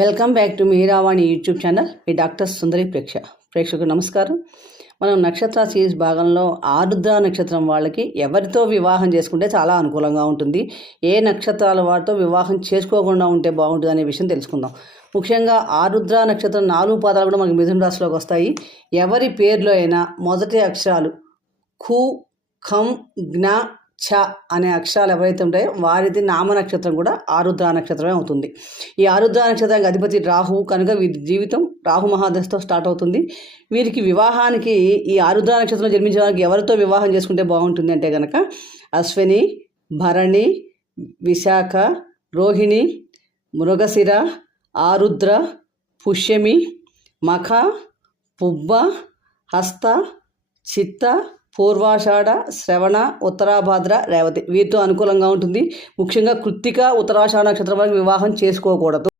Welcome back to Meeravani YouTube channel. మీ doctor Sundari ప్రేక్షకులకు నమస్కారం. మనం నక్షత్ర సిరీస్ భాగంలో ఆరుద్ర నక్షత్రం వాళ్ళకి ఎవరితో వివాహం చేసుకుంటే చాలా అనుకూలంగా ఉంటుంది, ఏ నక్షత్రాల వారితో వివాహం చేసుకోకుండా ఉంటే బాగుంటుంది అనే విషయం తెలుసుకుందాం. ముఖ్యంగా ఆరుద్ర నక్షత్రం 4 పాదాలు కూడా మనకి మిథున రాశిలోకి వస్తాయి. ఎవరి పేర్లో అయినా మొదటి అక్షరాలు ఖు, ఖం, జ్ఞ, ఛ అనే అక్షరాలు ఎవరైతే ఉంటాయో వారిది నామ నక్షత్రం కూడా ఆరుద్ర నక్షత్రమే అవుతుంది. ఈ ఆరుద్ర నక్షత్రానికి అధిపతి రాహు కనుక వీరి జీవితం రాహు మహాదశతో స్టార్ట్ అవుతుంది. వీరికి వివాహానికి ఈ ఆరుద్ర నక్షత్రంలో జన్మించిన వారికి ఎవరితో వివాహం చేసుకుంటే బాగుంటుంది అంటే కనుక అశ్విని, భరణి, విశాఖ, రోహిణి, మృగశిర, ఆరుద్ర, పుష్యమి, మఖ, పుబ్బ, హస్త, చిత్త, పూర్వాషాఢ, శ్రవణ, ఉత్తరాభాద్ర, రేవతి వీరితో అనుకూలంగా ఉంటుంది. ముఖ్యంగా కృత్తిక, ఉత్తరాషాఢ నక్షత్రం వారికి వివాహం చేసుకోకూడదు.